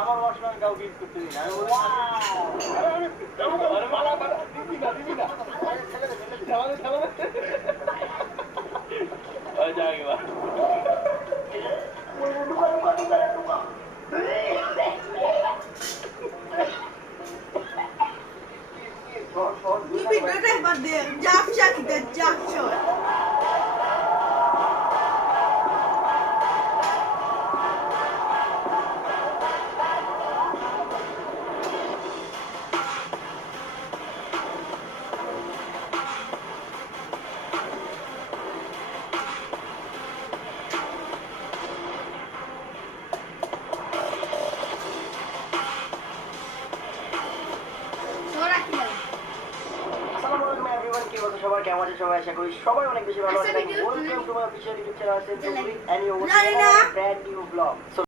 আমার ওয়াশম্যান কাউকে ইউজ করতে দিই না সবাই কেমন আছে সবাই আশা করি সবাই অনেক বেশি ভালো আছে welcome to my official YouTube channel century and you brand new blog so